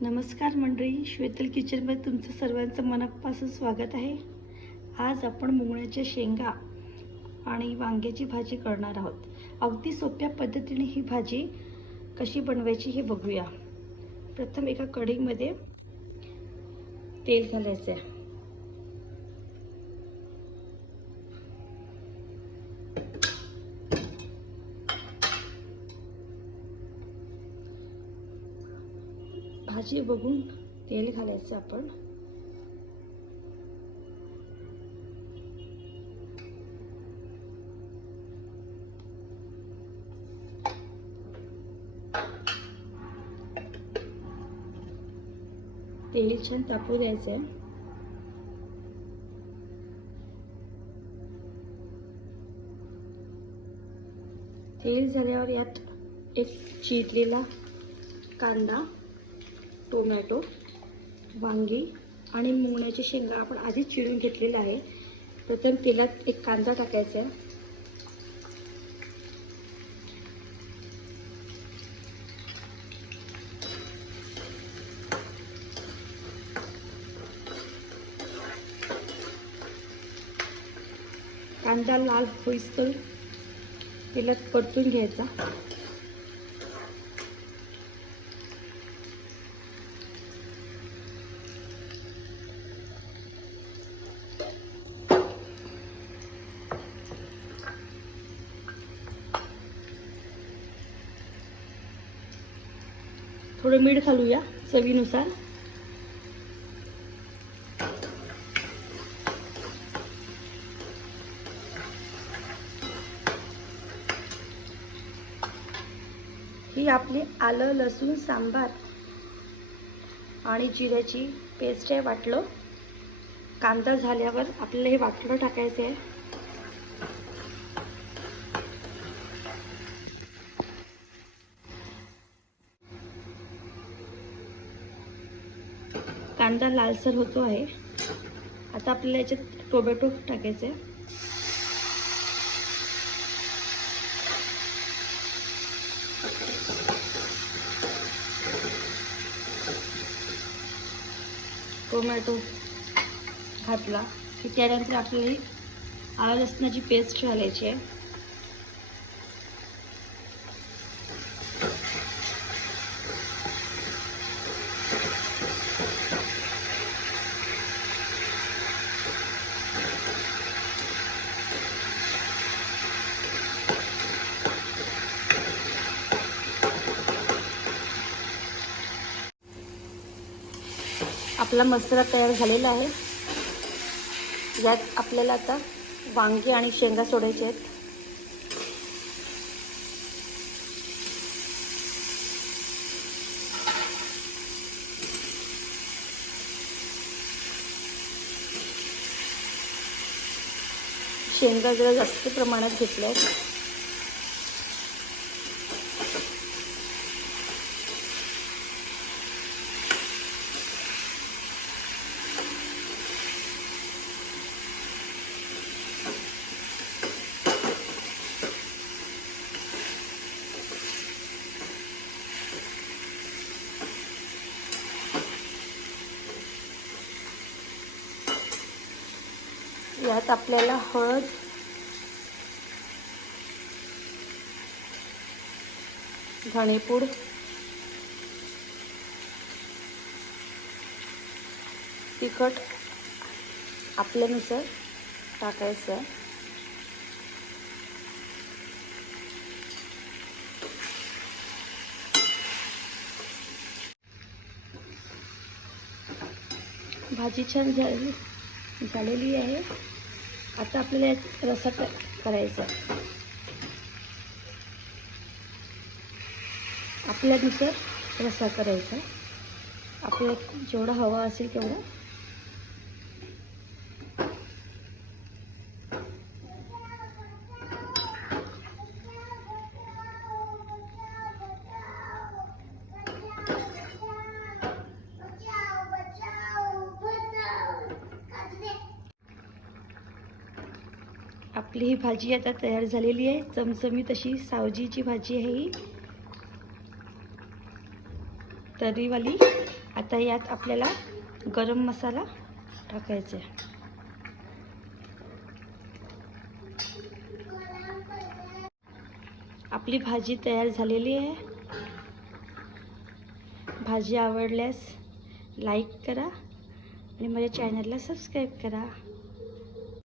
नमस्कार मंडळी, श्वेतल किचनमध्ये तुमचं सर्वांचं मनापासून स्वागत आहे। आज आपण मुंगळ्याच्या शेंगा आणि वांग्याची भाजी करणार आहोत। अगदी सोप्या पद्धतीने ही भाजी कशी बनवायची हे बघूया। प्रथम एका कढईमध्ये तेल घालायचं आहे। भाजी बघून तेल घालायचं आपण। तेल छान तापू द्यायचं आहे। तेल झाल्यावर यात एक चिरलेला कांदा, टोमॅटो, वांगी आणि मुंगळ्याची शेंगा आपण आधीच चिरून घेतलेला आहे। प्रथम तेलात एक कांदा टाकायचा आहे। कांदा लाल होईस्तोवर तेलात परतून घ्यायचा। थोडं मीठ घालूया चवीनुसार। ही आपली आलं लसूण सांबार आणि जिऱ्याची पेस्ट आहे वाटलं। कांदा झाल्यावर आपल्याला हे वाटलं टाकायचं आहे। कांदा लालसर होतो आहे। आता आपल्याला याच्यात टोमॅटो टाकायचे आहे। टोमॅटो घातला की त्यानंतर आपल्याला आलं लसणाची पेस्ट घालायची आहे। आपला मसाला तयार झालेला आहे। यात आपल्याला आता वांगे आणि शेंगा सोडायचे आहेत। शेंगा जरा जास्त प्रमाणात घेतल्या आहेत। यात आपल्याला हळद, धणेपूड, तिखट आपल्यानुसार टाकायचं आहे। भाजी छान झालेली आहे। आता आपल्याला यात रस्सा करायचा आहे। आपल्यानुसार रस्सा करायचा। आपल्याला जेवढा हवा असेल तेवढा। आपली ही भाजी आता तयार झालेली आहे। चमचमीत अशी सावजीची भाजी आहे ही। तर्रीवाली. आता यात आपल्याला गरम मसाला टाकायचा आहे. आपली भाजी तयार झालेली आहे. भाजी आवडल्यास लाईक करा आणि माझ्या चॅनलला सबस्क्राईब करा.